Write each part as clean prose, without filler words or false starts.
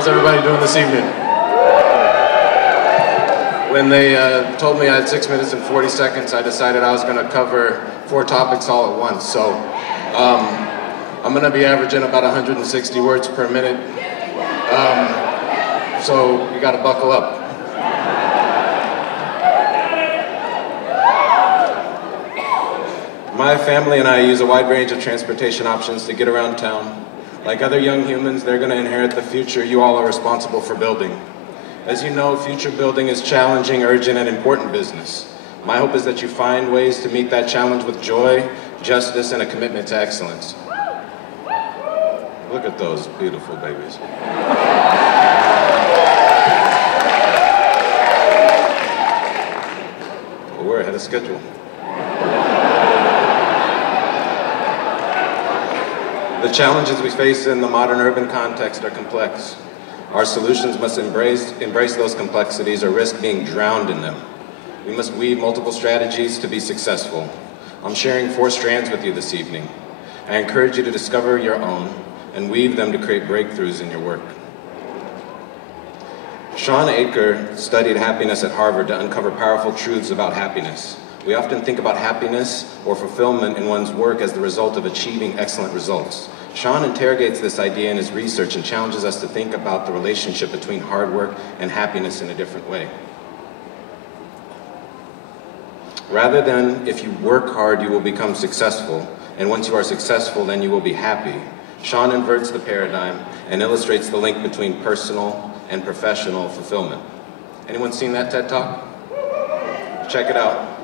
How's everybody doing this evening? When they told me I had 6 minutes and 40 seconds, I decided I was going to cover 4 topics all at once. So I'm going to be averaging about 160 words per minute. So you got to buckle up. My family and I use a wide range of transportation options to get around town. Like other young humans, they're going to inherit the future you all are responsible for building. As you know, future building is challenging, urgent, and important business. My hope is that you find ways to meet that challenge with joy, justice, and a commitment to excellence. Look at those beautiful babies. Well, we're ahead of schedule. The challenges we face in the modern urban context are complex. Our solutions must embrace those complexities or risk being drowned in them. We must weave multiple strategies to be successful. I'm sharing 4 strands with you this evening. I encourage you to discover your own and weave them to create breakthroughs in your work. Shawn Achor studied happiness at Harvard to uncover powerful truths about happiness. We often think about happiness or fulfillment in one's work as the result of achieving excellent results. Shawn interrogates this idea in his research and challenges us to think about the relationship between hard work and happiness in a different way. Rather than if you work hard, you will become successful, and once you are successful, then you will be happy, Shawn inverts the paradigm and illustrates the link between personal and professional fulfillment. Anyone seen that TED Talk? Check it out.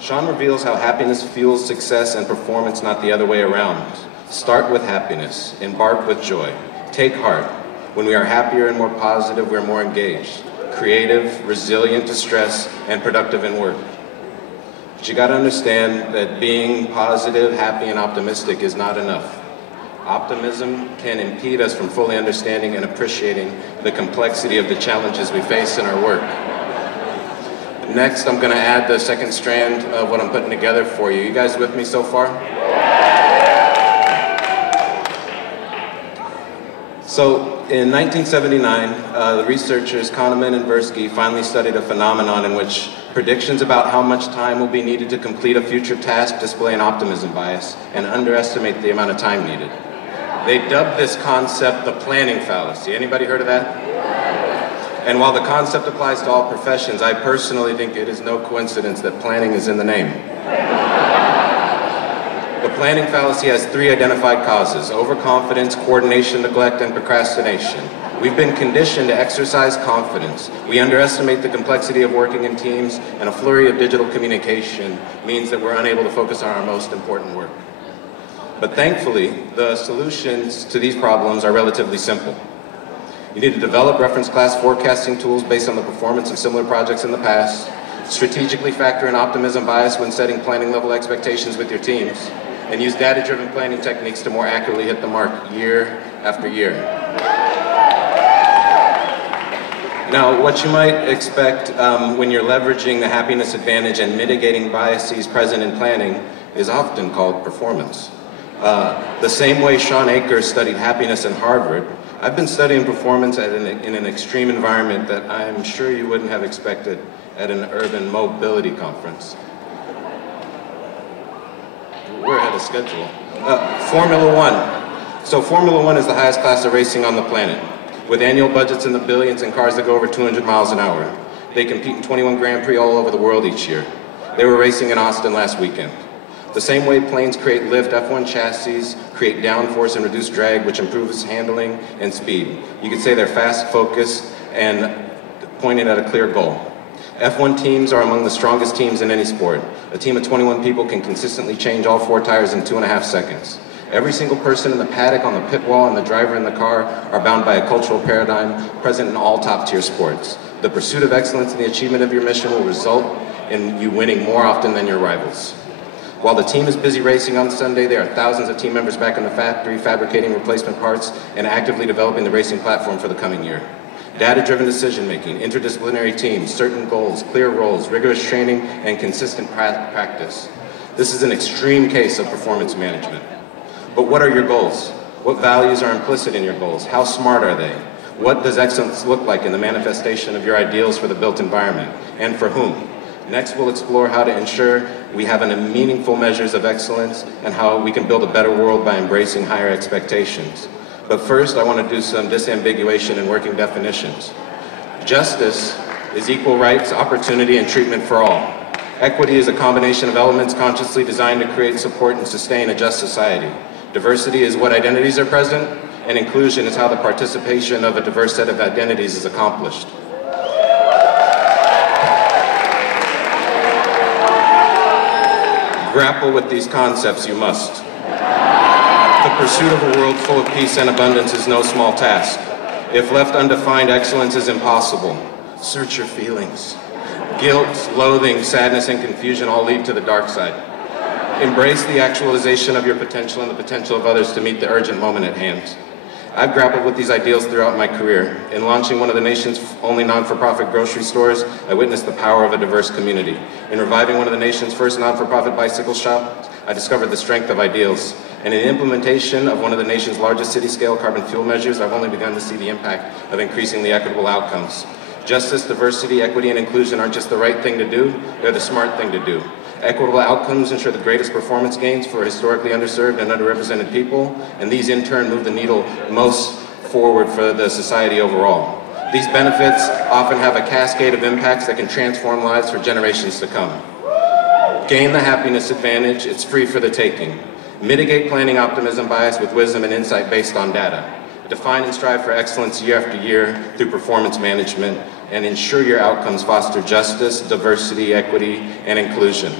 Shawn reveals how happiness fuels success and performance, not the other way around. Start with happiness, embark with joy, take heart. When we are happier and more positive, we're more engaged, creative, resilient to stress, and productive in work. But you gotta understand that being positive, happy, and optimistic is not enough. Optimism can impede us from fully understanding and appreciating the complexity of the challenges we face in our work. Next, I'm going to add the second strand of what I'm putting together for you. You guys with me so far? So, in 1979, the researchers Kahneman and Tversky finally studied a phenomenon in which predictions about how much time will be needed to complete a future task display an optimism bias and underestimate the amount of time needed. They dubbed this concept the planning fallacy. Anybody heard of that? And while the concept applies to all professions, I personally think it is no coincidence that planning is in the name. The planning fallacy has 3 identified causes: overconfidence, coordination neglect, and procrastination. We've been conditioned to exercise confidence. We underestimate the complexity of working in teams, and a flurry of digital communication means that we're unable to focus on our most important work. But thankfully, the solutions to these problems are relatively simple. You need to develop reference class forecasting tools based on the performance of similar projects in the past, strategically factor in optimism bias when setting planning level expectations with your teams, and use data-driven planning techniques to more accurately hit the mark year after year. Now, what you might expect when you're leveraging the happiness advantage and mitigating biases present in planning is often called performance. The same way Shawn Achor studied happiness in Harvard, I've been studying performance in an extreme environment that I'm sure you wouldn't have expected at an urban mobility conference. We're ahead of schedule. Formula One. So Formula One is the highest class of racing on the planet, with annual budgets in the billions and cars that go over 200 miles an hour. They compete in 21 Grand Prix all over the world each year. They were racing in Austin last weekend. The same way planes create lift, F1 chassis create downforce and reduce drag, which improves handling and speed. You could say they're fast, focused, and pointed at a clear goal. F1 teams are among the strongest teams in any sport. A team of 21 people can consistently change all 4 tires in 2.5 seconds. Every single person in the paddock, on the pit wall, and the driver in the car are bound by a cultural paradigm present in all top-tier sports. The pursuit of excellence in the achievement of your mission will result in you winning more often than your rivals. While the team is busy racing on Sunday, there are thousands of team members back in the factory fabricating replacement parts and actively developing the racing platform for the coming year. Data-driven decision-making, interdisciplinary teams, certain goals, clear roles, rigorous training, and consistent practice. This is an extreme case of performance management. But what are your goals? What values are implicit in your goals? How smart are they? What does excellence look like in the manifestation of your ideals for the built environment, and for whom? Next, we'll explore how to ensure we have meaningful measures of excellence and how we can build a better world by embracing higher expectations. But first, I want to do some disambiguation and working definitions. Justice is equal rights, opportunity, and treatment for all. Equity is a combination of elements consciously designed to create, support, and sustain a just society. Diversity is what identities are present, and inclusion is how the participation of a diverse set of identities is accomplished. Grapple with these concepts you must. The pursuit of a world full of peace and abundance is no small task. If left undefined, excellence is impossible. Search your feelings. Guilt, loathing, sadness, and confusion all lead to the dark side. Embrace the actualization of your potential and the potential of others to meet the urgent moment at hand. I've grappled with these ideals throughout my career. In launching one of the nation's only non-for-profit grocery stores, I witnessed the power of a diverse community. In reviving one of the nation's first non-for-profit bicycle shops, I discovered the strength of ideals. And in implementation of one of the nation's largest city-scale carbon fuel measures, I've only begun to see the impact of increasing the equitable outcomes. Justice, diversity, equity, and inclusion aren't just the right thing to do, they're the smart thing to do. Equitable outcomes ensure the greatest performance gains for historically underserved and underrepresented people, and these in turn move the needle most forward for the society overall. These benefits often have a cascade of impacts that can transform lives for generations to come. Gain the happiness advantage, it's free for the taking. Mitigate planning optimism bias with wisdom and insight based on data. Define and strive for excellence year after year through performance management, and ensure your outcomes foster justice, diversity, equity, and inclusion.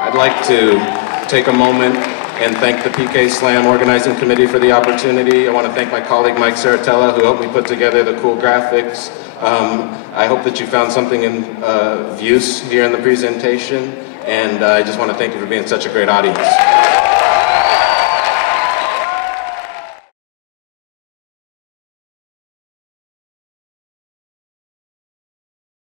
I'd like to take a moment and thank the PK Slam organizing committee for the opportunity. I want to thank my colleague Mychal Tetteh who helped me put together the cool graphics. I hope that you found something of use here in the presentation, and I just want to thank you for being such a great audience.